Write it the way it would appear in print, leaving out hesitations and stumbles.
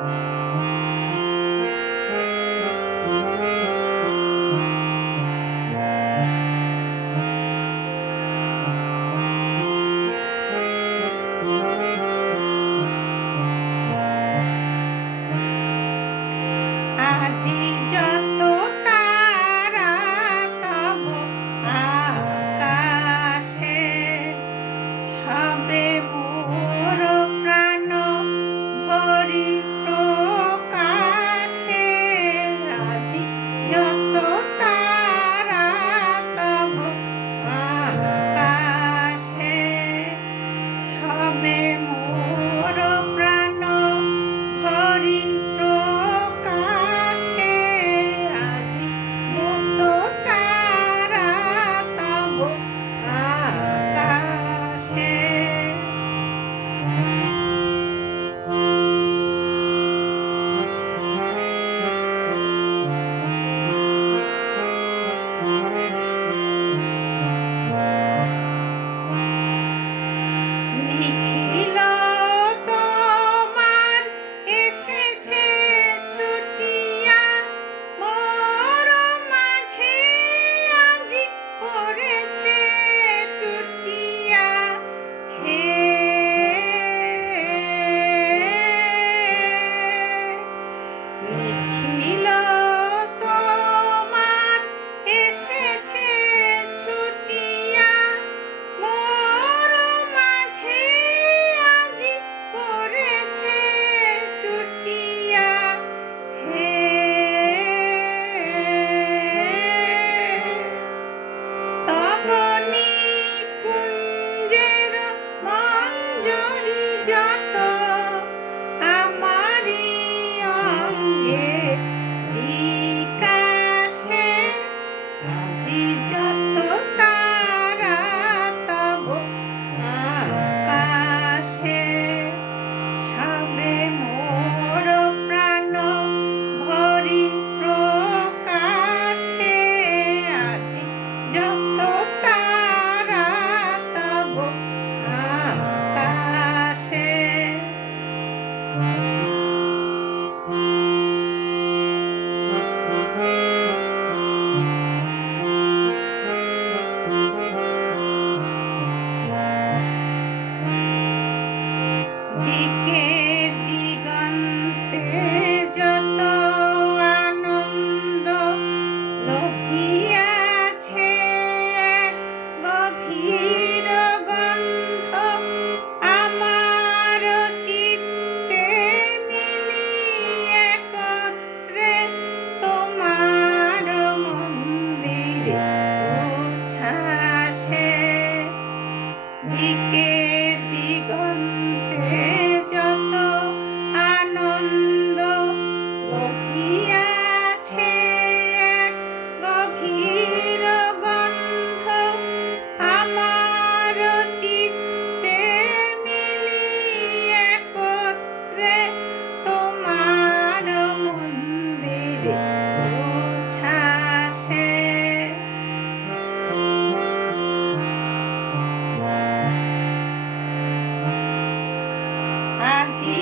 আজি যত তারা তব আকাশে, সবে মোর প্রাণ ভরি প্রকাশে। আজি যত তারা তব আকাশে, সবে মোর প্রাণ ভরি প্রকাশে। আজি যত তারা তব আকাশে। নিখিল তোমার এসেছে ছুটিয়া, মোর মাঝে আজি পড়েছে টুটিয়া। হে নিখিল তোমার এসেছে ছুটিয়া, মোর মাঝে আজি পড়েছে টুটিয়া। হে তব নিকুঞ্জের মঞ্জরি যত আমারি অঙ্গে বিকাশে। আজি যত তারা তব আকাশে, সবে মোর প্রাণ ভরি প্রকাশে। আজি যত তারা তব আকাশে। দিকে দিগন্তে যত আনন্দ লভিয়াছে, এক গভীর গন্ধ আমার চিত্তে মিলিয়ে একত্রে তোমার মন্দিরে উচ্ছ্বাসে। দিকে দিগন্তে যত আনন্দ লভিয়াছে, এক গভীর গন্ধ আমার চিত্তে মিলিয়ে একত্রে তোমার মন্দিরে উচ্ছ্বাসে। আজি